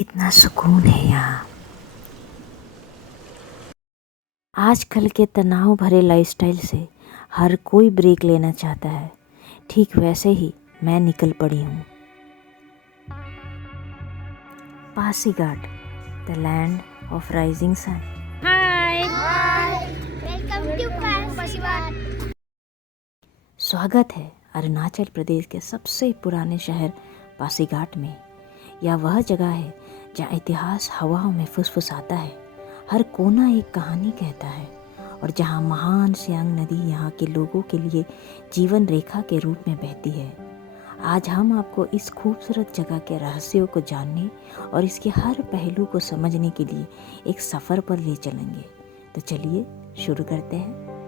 कितना सुकून है यहाँ। आजकल के तनाव भरे लाइफस्टाइल से हर कोई ब्रेक लेना चाहता है। ठीक वैसे ही मैं निकल पड़ी हूँ। Pasighat, the land of rising sun. Hi welcome to Pasighat. स्वागत है अरुणाचल प्रदेश के सबसे पुराने शहर पासीघाट में। यह वह जगह है जहाँ इतिहास हवाओं में फुसफुसाता है, हर कोना एक कहानी कहता है और जहाँ महान सियांग नदी यहाँ के लोगों के लिए जीवन रेखा के रूप में बहती है। आज हम आपको इस खूबसूरत जगह के रहस्यों को जानने और इसके हर पहलू को समझने के लिए एक सफ़र पर ले चलेंगे। तो चलिए शुरू करते हैं।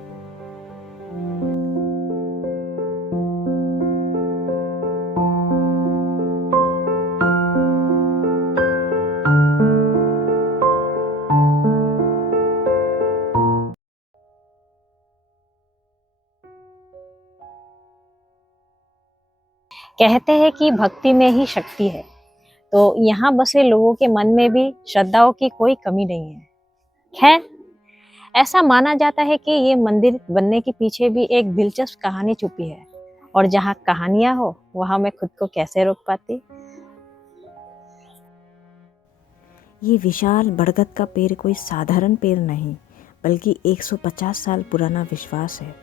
कहते हैं कि भक्ति में ही शक्ति है, तो यहाँ बसे लोगों के मन में भी श्रद्धाओं की कोई कमी नहीं है। खैर, ऐसा माना जाता है कि ये मंदिर बनने के पीछे भी एक दिलचस्प कहानी छुपी है, और जहाँ कहानियां हो वहाँ मैं खुद को कैसे रोक पाती। ये विशाल बरगद का पेड़ कोई साधारण पेड़ नहीं, बल्कि 150 साल पुराना विश्वास है।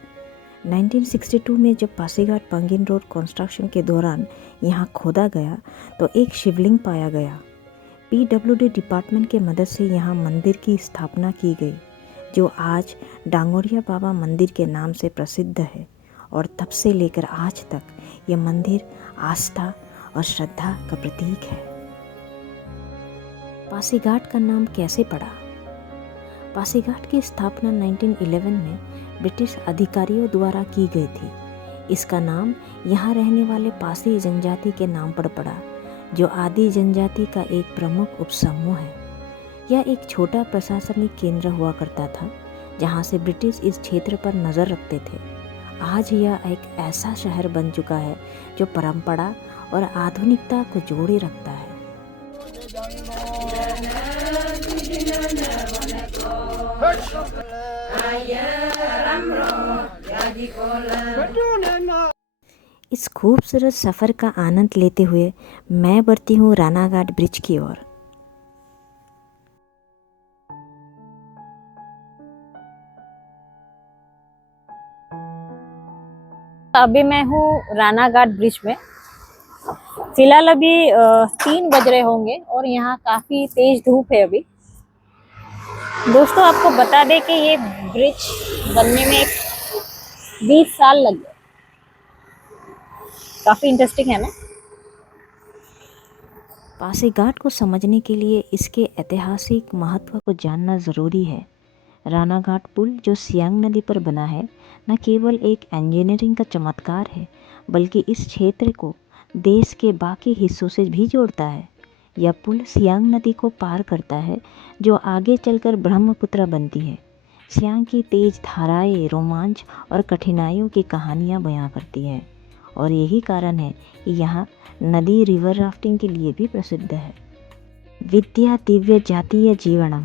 1962 में जब पासीघाट पंगिन रोड कंस्ट्रक्शन के दौरान यहाँ खोदा गया तो एक शिवलिंग पाया गया। PWD डिपार्टमेंट के मदद से यहाँ मंदिर की स्थापना की गई, जो आज डांगोरिया बाबा मंदिर के नाम से प्रसिद्ध है। और तब से लेकर आज तक ये मंदिर आस्था और श्रद्धा का प्रतीक है। पासीघाट का नाम कैसे पड़ा? पासीघाट की स्थापना 1911 में ब्रिटिश अधिकारियों द्वारा की गई थी। इसका नाम यहाँ रहने वाले पासी जनजाति के नाम पर पड़ा, जो आदि जनजाति का एक प्रमुख उपसमूह है। यह एक छोटा प्रशासनिक केंद्र हुआ करता था, जहाँ से ब्रिटिश इस क्षेत्र पर नज़र रखते थे। आज यह एक ऐसा शहर बन चुका है जो परंपरा और आधुनिकता को जोड़े रखता है। इस खूबसूरत सफ़र का आनंद लेते हुए मैं बढ़ती हूँ रानाघाट ब्रिज की ओर। अभी मैं हूँ रानाघाट ब्रिज में। फिलहाल अभी 3 बज रहे होंगे और यहाँ काफी तेज धूप है अभी। दोस्तों, आपको बता दें कि ये ब्रिज बनने में 20 साल लग गए। काफी इंटरेस्टिंग है ना। पासीघाट को समझने के लिए इसके ऐतिहासिक महत्व को जानना ज़रूरी है। रानाघाट पुल जो सियांग नदी पर बना है, न केवल एक इंजीनियरिंग का चमत्कार है, बल्कि इस क्षेत्र को देश के बाकी हिस्सों से भी जोड़ता है। यह पुल सियांग नदी को पार करता है, जो आगे चलकर ब्रह्मपुत्र बनती है। सियांग की तेज धाराएं रोमांच और कठिनाइयों की कहानियाँ बयां करती है, और यही कारण है कि यहाँ नदी रिवर राफ्टिंग के लिए भी प्रसिद्ध है। विद्या दिव्य जातीय जीवनम,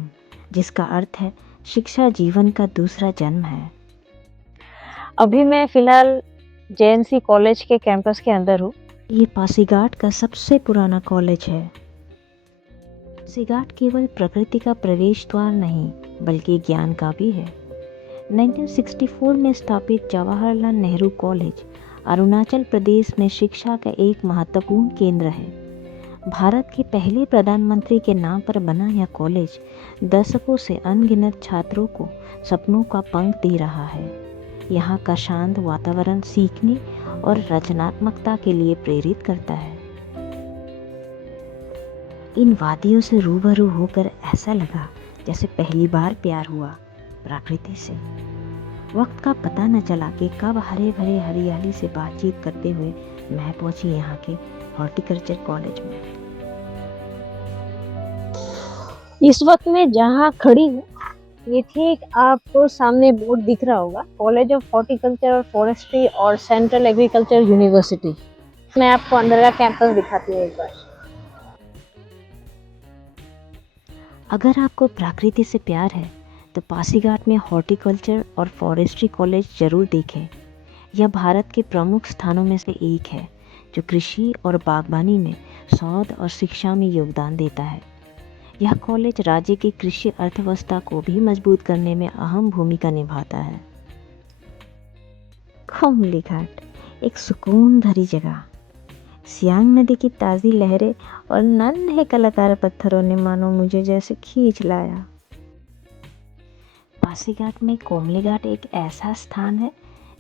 जिसका अर्थ है शिक्षा जीवन का दूसरा जन्म है। अभी मैं फिलहाल JNC कॉलेज के कैंपस के अंदर हूँ। ये पासीघाट का सबसे पुराना कॉलेज है। पासीघाट केवल प्रकृति का प्रवेश द्वार नहीं, बल्कि ज्ञान का भी है। 1964 में स्थापित जवाहरलाल नेहरू कॉलेज अरुणाचल प्रदेश में शिक्षा का एक महत्वपूर्ण केंद्र है। भारत के पहले प्रधानमंत्री के नाम पर बना यह कॉलेज दशकों से अनगिनत छात्रों को सपनों का पंख दे रहा है। यहाँ का शांत वातावरण सीखने और रचनात्मकता के लिए प्रेरित करता है। इन वादियों से रूबरू होकर ऐसा लगा जैसे पहली बार प्यार हुआ प्रकृति से। वक्त का पता न चला कि कब हरे भरे हरियाली से बातचीत करते हुए मैं पहुंची यहाँ के हॉर्टिकल्चर कॉलेज में। इस वक्त मैं जहाँ खड़ी हूँ, ये ठीक आपको सामने बोर्ड दिख रहा होगा, कॉलेज ऑफ हॉर्टिकल्चर और फॉरेस्ट्री और सेंट्रल एग्रीकल्चर यूनिवर्सिटी। मैं आपको अंदर का कैंपस दिखाती हूँ एक बार। अगर आपको प्रकृति से प्यार है तो पासीघाट में हॉर्टिकल्चर और फॉरेस्ट्री कॉलेज जरूर देखें। यह भारत के प्रमुख स्थानों में से एक है जो कृषि और बागवानी में शोध और शिक्षा में योगदान देता है। यह कॉलेज राज्य की कृषि अर्थव्यवस्था को भी मजबूत करने में अहम भूमिका निभाता है। कोमली घाट एक सुकून भरी जगह। सियांग नदी की ताज़ी लहरें और नन्हे कलाकार पत्थरों ने मानो मुझे जैसे खींच लाया। पासीघाट में कोमली घाट एक ऐसा स्थान है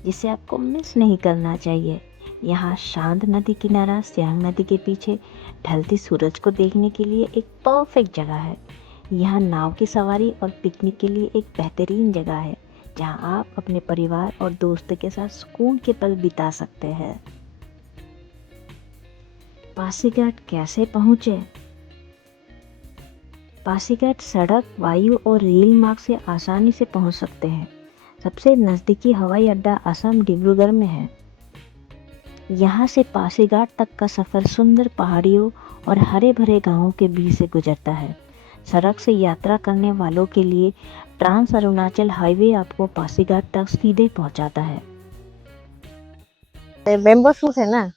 जिसे आपको मिस नहीं करना चाहिए। यहाँ शांत नदी किनारा सियांग नदी के पीछे ढलती सूरज को देखने के लिए एक परफेक्ट जगह है। यहाँ नाव की सवारी और पिकनिक के लिए एक बेहतरीन जगह है जहाँ आप अपने परिवार और दोस्तों के साथ सुकून के पल बिता सकते हैं। पासीघाट कैसे पहुँचे? पासीघाट सड़क, वायु और रेल मार्ग से आसानी से पहुँच सकते हैं। सबसे नज़दीकी हवाई अड्डा असम डिब्रूगढ़ में है। यहाँ से पासीघाट तक का सफ़र सुंदर पहाड़ियों और हरे भरे गांवों के बीच से गुजरता है। सड़क से यात्रा करने वालों के लिए ट्रांस अरुणाचल हाईवे आपको पासीघाट तक सीधे पहुँचाता है। बेम्बो शूट है ना।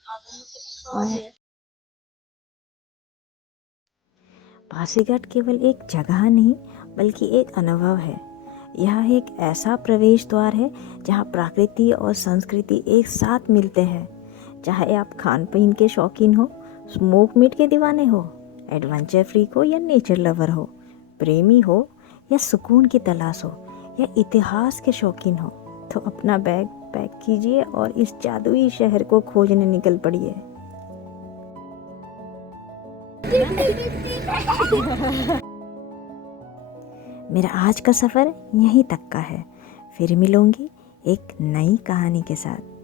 पासीघाट केवल एक जगह नहीं बल्कि एक अनुभव है। यह एक ऐसा प्रवेश द्वार है जहाँ प्रकृति और संस्कृति एक साथ मिलते हैं। चाहे आप खान पीन के शौकीन हो, स्मोक मीट के दीवाने हो, एडवेंचर फ्रीक हो या नेचर लवर हो, प्रेमी हो या सुकून की तलाश हो या इतिहास के शौकीन हो, तो अपना बैग पैक कीजिए और इस जादुई शहर को खोजने निकल पड़िए। मेरा आज का सफ़र यहीं तक का है। फिर मिलूंगी एक नई कहानी के साथ।